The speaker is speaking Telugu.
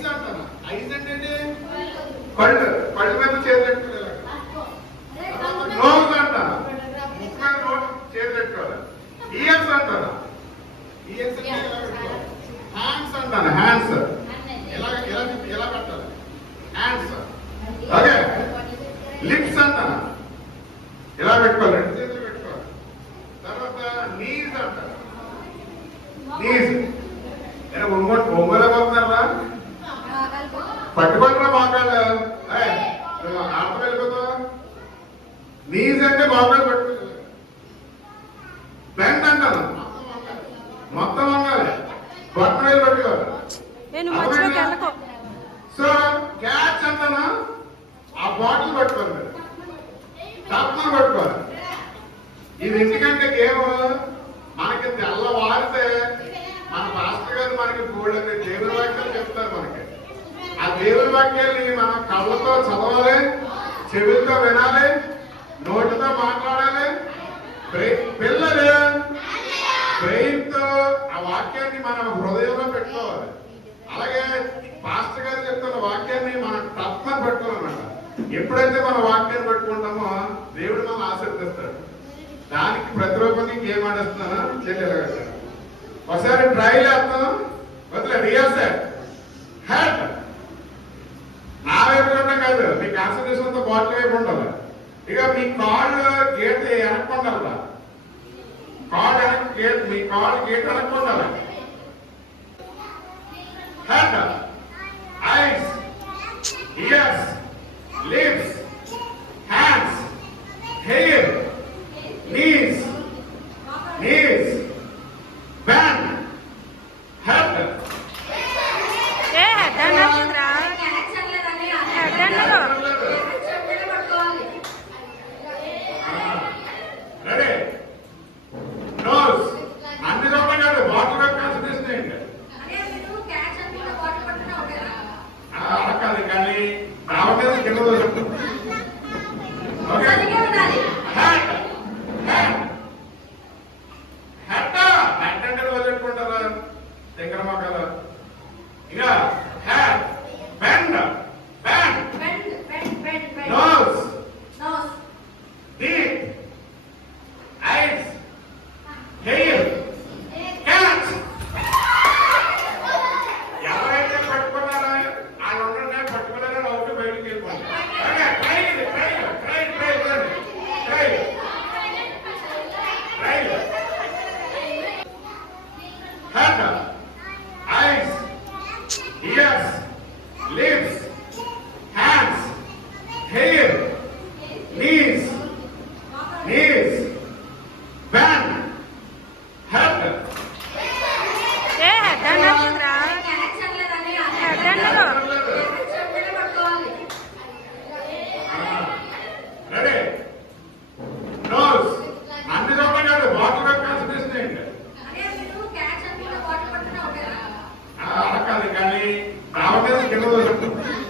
ఐజ్ అంటాను ఐజ్ ఏంటంటే కళ్ళు కళ్ళు వైపు చేతులెట్టుకోవాలి నోస్ అంటాను ముక్కు మీద నోట్ చేతులెట్టుకోవాలి ఇయర్స్ హ్యాండ్స్ అంటాను మోకాళ్ళు ఏయ్, నువ్వు ఆట వెళ్ళిపోతావా? అంటే బెండ్ అంటాను. మొత్తం బట్టలు వేలు పట్టుకోవాలి. సో క్యాచ్ అంటాను? ఆ బాటిల్ పట్టుకోవాలి. తప్పని పట్టుకోవాలి. ఇది ఎందుకంటే గేమ్ మనకి తెల్లవారితే మన మాస్టర్ గారు మనకి గోల్డెన్ దేవుని వాక్యాలు చెప్తారు మనకి. దేవుని వాక్యాల్ని మన కళ్ళతో చదవాలి చెవులతో వినాలి నోటితో మాట్లాడాలి. పిల్లలు బ్రెయిన్తో ఆ వాక్యాన్ని మనం హృదయంలో పెట్టుకోవాలి. అలాగే పాస్టర్ గారు చెప్తున్న వాక్యాన్ని మనం తప్పని పెట్టుకోవాలన్నమాట. ఎప్పుడైతే మన వాక్యాన్ని పెట్టుకుంటామో దేవుడు మనం ఆశీర్దిస్తాడు దానికి ప్రతిరూపంగా ఇంకేమాడేస్తున్నా ఆడేస్తున్నాను ఒకసారి ట్రై చేస్తాం పార్ట్ వైపు ఉండాలి ఇక మీ కాళ్ళు గేట్ వెనక్కుండాల కాళ్ళు వెనక్ గేట్ మీ కాళ్ళు gate వెనక్కుండాల hand eyes ears lips hands hair knees, knees, bend, head. Yeah, turn up the ground. hand, eyes, ears, lips, hands, hair, knees, Deus, que